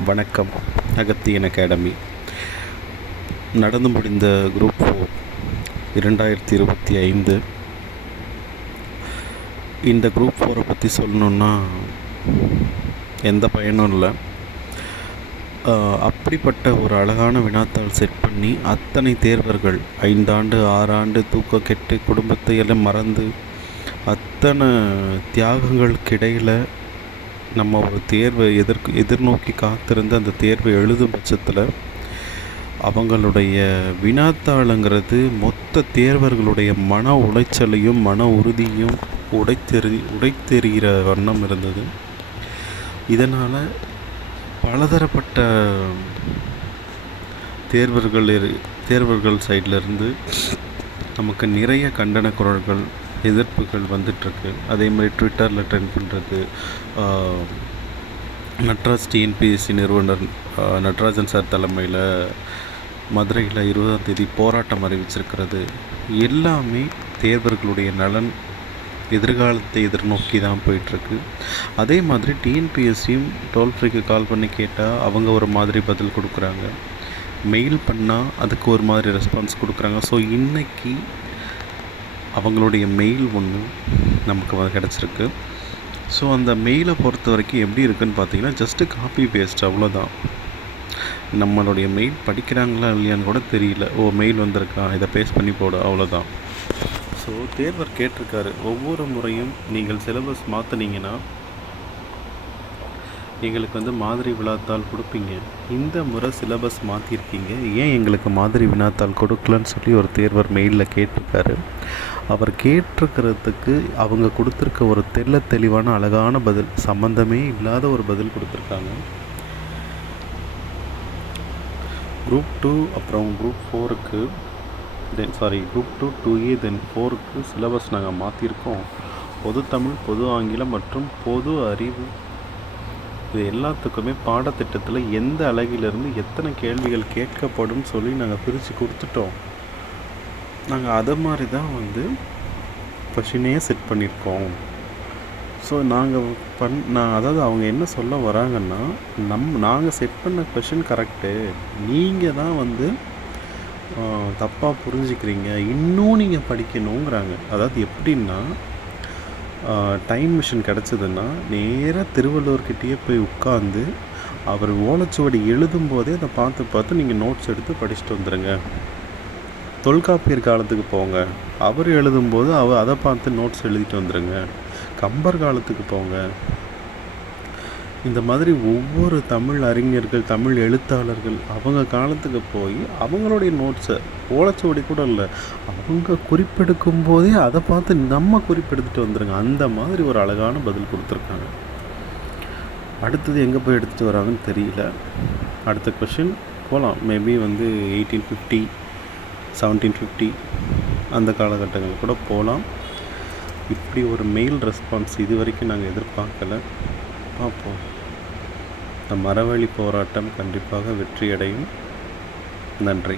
வணக்கம். அகத்தியன் அகாடமி. நடந்து முடிந்த குரூப் 4 2025. இந்த குரூப் 4 பற்றி சொல்லணுன்னா எந்த பயனும் இல்லை. அப்படிப்பட்ட ஒரு அழகான வினாத்தாள் செட் பண்ணி அத்தனை தேர்வர்கள் 5 ஆண்டு 6 ஆண்டு தூக்க கெட்டு குடும்பத்தை எல்லாம் மறந்து அத்தனை தியாகங்களுக்கு இடையில் நம்ம ஒரு தேர்வை எதிர்நோக்கி காத்திருந்து அந்த தேர்வை எழுதும் பட்சத்தில் அவங்களுடைய வினாத்தாளுங்கிறது மொத்த தேர்வர்களுடைய மன உளைச்சலையும் மன உறுதியும் உடைத்தெறிகிற வண்ணம் இருந்தது. இதனால் பலதரப்பட்ட தேர்வர்கள் சைட்லேருந்து நமக்கு நிறைய கண்டன குரல்கள் எதிர்ப்புகள் வந்துட்டுருக்கு. அதே மாதிரி ட்விட்டரில் ட்ரெண்ட் பண்ணுறது, நட்ராஜ் டிஎன்பிஎஸ்சி நிறுவனர் நட்ராஜன் சார் தலைமையில் மதுரையில் 20ஆம் தேதி போராட்டம் அறிவிச்சிருக்கிறது எல்லாமே தேர்வர்களுடைய நலன் எதிர்காலத்தை எதிர்நோக்கி தான் போயிட்டுருக்கு. அதே மாதிரி டிஎன்பிஎஸ்சியும் டோல் ஃப்ரீக்கு கால் பண்ணி கேட்டால் அவங்க ஒரு மாதிரி பதில் கொடுக்குறாங்க, மெயில் பண்ணால் அதுக்கு ஒரு மாதிரி ரெஸ்பான்ஸ் கொடுக்குறாங்க. ஸோ இன்றைக்கி அவங்களுடைய மெயில் ஒன்று நமக்கு கிடச்சிருக்கு. ஸோ அந்த மெயிலை பொறுத்த வரைக்கும் எப்படி இருக்குதுன்னு பார்த்தீங்கன்னா, ஜஸ்ட்டு காப்பி பேஸ்ட், அவ்வளோதான். நம்மளுடைய மெயில் படிக்கிறாங்களா இல்லையான்னு கூட தெரியல. மெயில் வந்திருக்கா, இதை பேஸ்ட் பண்ணி போட, அவ்வளோதான். ஸோ தேர்வர் கேட்டிருக்காரு, ஒவ்வொரு முறையும் நீங்கள் சிலபஸ் மாற்றினீங்கன்னா எங்களுக்கு மாதிரி வினாத்தாள் கொடுப்பீங்க. இந்த முறை சிலபஸ் மாற்றிருக்கீங்க, ஏன் எங்களுக்கு மாதிரி வினாத்தாள் கொடுக்கலன்னு சொல்லி ஒரு தேர்வர் மெயிலில் கேட்டிருக்காரு. அவர் கேட்டிருக்கிறதுக்கு அவங்க கொடுத்துருக்க ஒரு தெளிவான அழகான பதில், சம்மந்தமே இல்லாத ஒரு பதில் கொடுத்துருக்காங்க. குரூப் 2 அப்புறம் குரூப் 4க்கு குரூப் 2 2A தென் 4க்கு சிலபஸ் நாங்கள் மாற்றிருக்கோம். பொது தமிழ், பொது ஆங்கிலம் மற்றும் பொது அறிவு, இது எல்லாத்துக்குமே பாடத்திட்டத்தில் எந்த அலகிலிருந்து எத்தனை கேள்விகள் கேட்கப்படும் சொல்லி நாங்கள் பிரித்து கொடுத்துட்டோம். நாங்கள் அதை மாதிரி தான் கொஷினே செட் பண்ணியிருக்கோம். ஸோ அதாவது அவங்க என்ன சொல்ல வராங்கன்னா, நாங்கள் செட் பண்ண கொஷின் கரெக்டு, நீங்கள் தான் தப்பாக புரிஞ்சுக்கிறீங்க, இன்னும் நீங்கள் படிக்கணுங்கிறாங்க. அதாவது எப்படின்னா, டைம் மிஷின் கிடச்சதுன்னா நேராக திருவள்ளுவர்கிட்டயே போய் உட்காந்து அவர் ஓலைச்சுவடி எழுதும்போதே அதை பார்த்து நீங்கள் நோட்ஸ் எடுத்து படிச்சுட்டு வந்துடுங்க. தொல்காப்பியர் காலத்துக்கு போங்க, அவர் எழுதும்போது அதை பார்த்து நோட்ஸ் எழுதிட்டு வந்துடுங்க. கம்பர் காலத்துக்கு போங்க. இந்த மாதிரி ஒவ்வொரு தமிழ் அறிஞர்கள், தமிழ் எழுத்தாளர்கள் அவங்க காலத்துக்கு போய் அவங்களுடைய நோட்ஸை, ஓலைச்சுவடி கூட இல்லை, அவங்க குறிப்பெடுக்கும் போதே அதை பார்த்து நம்ம குறிப்பெடுத்துட்டு வந்துடுங்க. அந்த மாதிரி ஒரு அழகான பதில் கொடுத்துருக்காங்க. அடுத்தது எங்கே போய் எடுத்துகிட்டு வராங்கன்னு தெரியல. அடுத்த கொஷின் போகலாம். மேபி 1850 1750 அந்த காலகட்டங்கள் கூட போகலாம். இப்படி ஒரு மெயில் ரெஸ்பான்ஸ் இது வரைக்கும் நாங்கள் எதிர்பார்க்கல. பார்ப்போம். இந்த மரவழி போராட்டம் கண்டிப்பாக வெற்றியடையும். நன்றி.